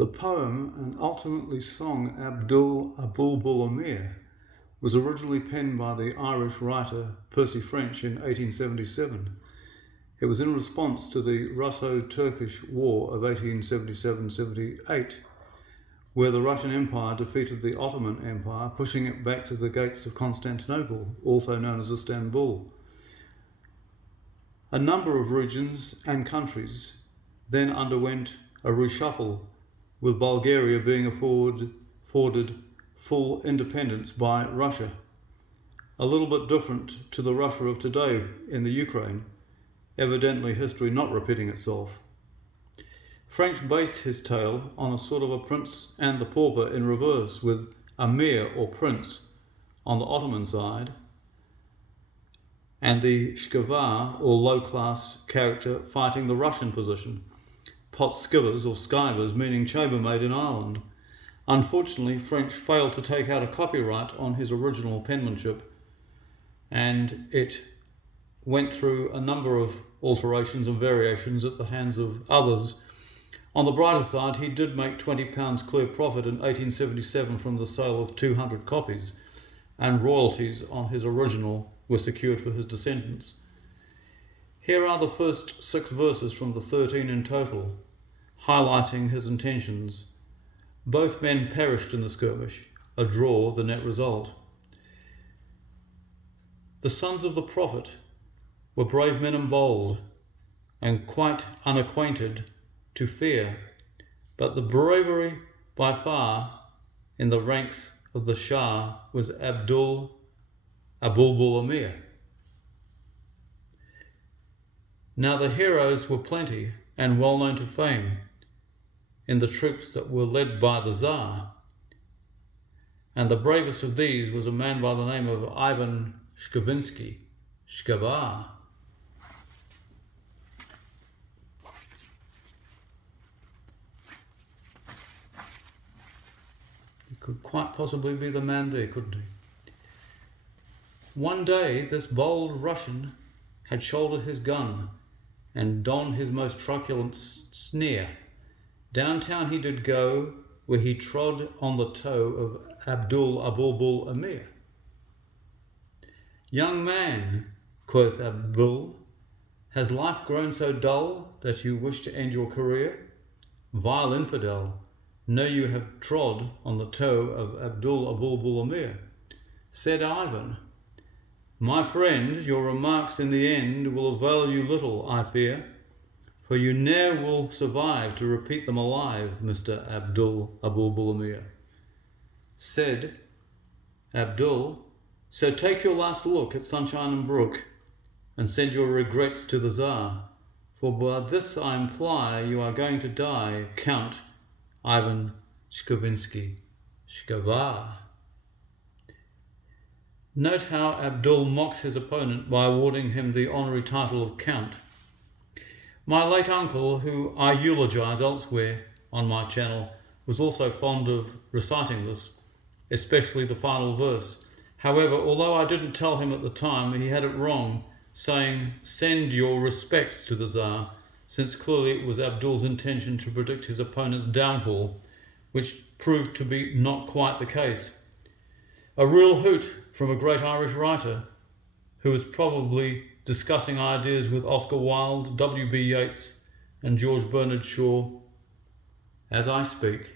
The poem, and ultimately song Abdul, Abulbul Amir, was originally penned by the Irish writer Percy in 1877. It was in response to the Russo-Turkish War of 1877-78, where the Russian Empire defeated the Ottoman Empire, pushing it back to the gates of Constantinople, also known as Istanbul. A number of regions and countries then underwent a reshuffle, with Bulgaria being afforded full independence by Russia. A little bit different to the Russia of today in the Ukraine, evidently history not repeating itself. French based his tale on a sort of a prince and the pauper in reverse, with Amir or prince on the Ottoman side and the Skavar or low-class character fighting the Russian position, potskivers or skivers meaning chambermaid in Ireland. Unfortunately, French failed to take out a copyright on his original penmanship, and it went through a number of alterations and variations at the hands of others. On the brighter side, he did make £20 clear profit in 1877 from the sale of 200 copies, and royalties on his original were secured for his descendants. Here are the first 6 verses from the 13 in total, highlighting his intentions. Both men perished in the skirmish, a draw the net result. The sons of the prophet were brave men and bold, and quite unacquainted to fear, but the bravery by far in the ranks of the Shah was Abdul, Abulbul Amir. Now the heroes were plenty and well known to fame in the troops that were led by the Tsar, and the bravest of these was a man by the name of Ivan Skavinsky, Skavar. He could quite possibly be the man there, couldn't he? One day this bold Russian had shouldered his gun and donned his most truculent sneer. Downtown he did go, where he trod on the toe of Abdul Abulbul Amir. "Young man," quoth Abdul, "has life grown so dull that you wish to end your career? Vile infidel, know you have trod on the toe of Abdul Abulbul Amir." Said Ivan, "My friend, your remarks in the end will avail you little, I fear, for you ne'er will survive to repeat them alive, Mr. Abdul Abulbul Amir." Said Abdul, "So take your last look at Sunshine and Brook, and send your regrets to the Tsar, for by this I imply you are going to die, Count Ivan Skavinsky, Skavar." Note how Abdul mocks his opponent by awarding him the honorary title of Count. My late uncle, who I eulogize elsewhere on my channel, was also fond of reciting this, especially the final verse. However, although I didn't tell him at the time, he had it wrong, saying, "Send your respects to the Tsar," since clearly it was Abdul's intention to predict his opponent's downfall, which proved to be not quite the case. A real hoot from a great Irish writer, who was probably discussing ideas with Oscar Wilde, W.B. Yeats and George Bernard Shaw as I speak.